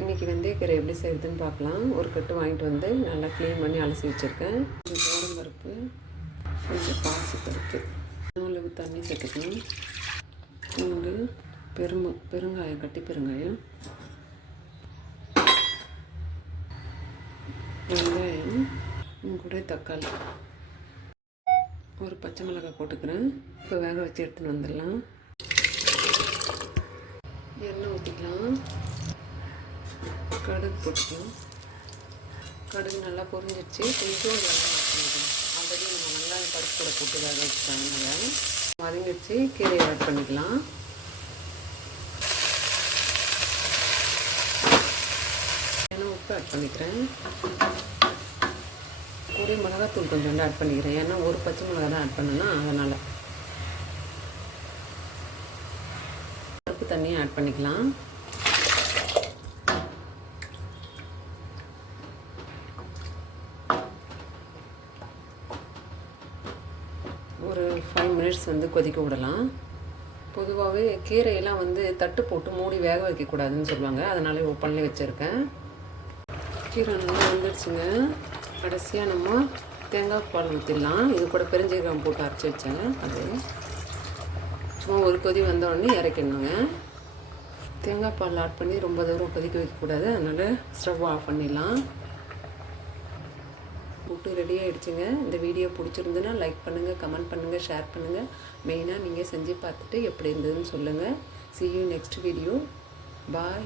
இன்றைக்கி வெந்தயக்கீரை எப்படி செய்கிறதுன்னு பார்க்கலாம். ஒரு கட்டு வாங்கிட்டு வந்து நல்லா க்ளீன் பண்ணி அலசி வச்சுருக்கேன். கொஞ்சம் கோரம் பருப்பு, கொஞ்சம் பாசி பருப்பு, அளவு தண்ணி சேர்த்துக்கணும். பூண்டு, பெருங்காயம், கட்டி பெருங்காயம், வெங்காயம், கூட தக்காளி, ஒரு பச்சை மிளகாய் போட்டுக்கிறேன். இப்போ வேக வச்சு எடுத்துன்னு வந்துடலாம். எண்ணெய் ஊற்றிக்கலாம். கடுகு போட்டுக்கலாம். கடுகு நல்லா பொரிஞ்சிடுச்சு. கொஞ்சம் வெங்காயம் ஆட் பண்ணிக்கலாம். ஆல்ரெடி நம்ம வெங்காயம் பருப்பு கூட போட்டு வேக வச்சுட்டாங்க. வதங்கிடுச்சு. கீரையை ஆட் பண்ணிக்கலாம். ஏன்னா உப்பு ஆட் பண்ணிக்கிறேன். கூட மிளகாத்தூள் கொஞ்சம் ஆட் பண்ணிக்கிறேன். ஏன்னா ஒரு பச்சை மிளகா தான் ஆட் பண்ணேன்னா அதனால். பருப்பு தண்ணியை ஆட் பண்ணிக்கலாம். ஒரு 5 மினிட்ஸ் கொதிக்க விடலாம். பொதுவாகவே கீரையெல்லாம் தட்டு போட்டு மூடி வேக வைக்கக்கூடாதுன்னு சொல்லுவாங்க. அதனால ஓப்பன்லேயே வச்சுருக்கேன். கீரை நல்லா வந்துடுச்சுங்க. கடைசியாக நம்ம தேங்காய் பால் ஊற்றிடலாம். இது கூட பெருஞ்சீரகம் போட்டு அரைச்சி வச்சேன். அது சும்மா ஒரு கொதி வந்தோடனே இறக்கிடணுங்க. தேங்காய் பால் ஆட் பண்ணி ரொம்ப தூரம் கொதிக்க வைக்கக்கூடாது. அதனால் ஸ்டவ் ஆஃப் பண்ணிடலாம். புட்டு ரெடி ஆகிடுச்சுங்க. இந்த வீடியோ பிடிச்சிருந்துன்னா லைக் பண்ணுங்கள், கமெண்ட் பண்ணுங்கள், ஷேர் பண்ணுங்கள். மெயினாக நீங்கள் செஞ்சு பார்த்துட்டு எப்படி இருந்ததுன்னு சொல்லுங்கள். See you next video. Bye.